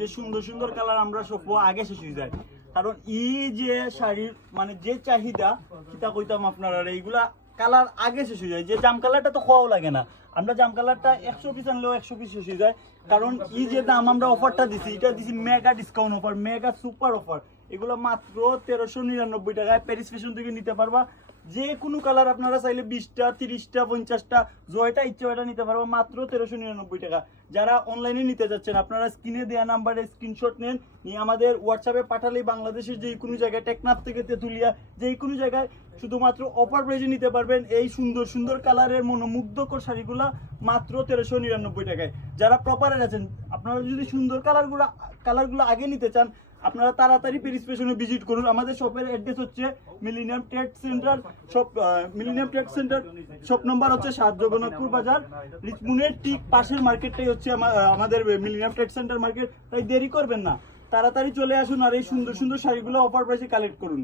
যে সুন্দর সুন্দর কালার আমরা সব আগে শেষ হয়ে যায়, কারণ এই যে শাড়ির মানে যে চাহিদা কিতা কইতাম আপনারা, এইগুলা কালার আগে শেষ হয়ে যায়। যে জাম কালারটা তো খাওয়াও লাগে না, আমরা জাম কালারটা 100 পিস আনলেও 100 পিস শেষ হয়ে যায়। কারণ এই যে দাম আমরা অফারটা দিছি, এটা দিছি mega discount offer, mega super offer. এগুলো মাত্র 1399 টাকায় প্যারিস ফ্যাশন থেকে নিতে পারবা। যে কোনো কালার আপনারা চাইলে 20টা 30টা 50টা জয়টা ইচ্ছে ওটা নিতে পারবো মাত্র 1399 টাকা। যারা অনলাইনে নিতে যাচ্ছেন আপনারা স্ক্রিনে দেওয়া নাম্বারে স্ক্রিনশট নেন, নিয়ে আমাদের হোয়াটসঅ্যাপে পাঠালেই বাংলাদেশের যে কোনো জায়গায় টেকনাফ থেকে তেঁতুলিয়া যে কোনো জায়গায় শুধুমাত্র অফার প্রাইজে নিতে পারবেন এই সুন্দর সুন্দর কালারের মনোমুগ্ধকর শাড়িগুলা মাত্র 1399 টাকায়। যারা প্রপারে আছেন আপনারা যদি সুন্দর কালারগুলো আগে নিতে চান আপনারা তাড়াতাড়ি প্যারিস ফ্যাশনে ভিজিট করুন। আমাদের শপের অ্যাড্রেস হচ্ছে millennium trade centre shop, millennium trade centre shop number হচ্ছে 7 জগন্নাথপুর বাজার, রিচমুনের ঠিক পাশের মার্কেটটাই হচ্ছে আমাদের মিলেনিয়াম ট্রেড সেন্টার মার্কেট। তাই দেরি করবেন না, তাড়াতাড়ি চলে আসুন আর এই সুন্দর সুন্দর শাড়িগুলো অফার প্রাইসে কালেক্ট করুন।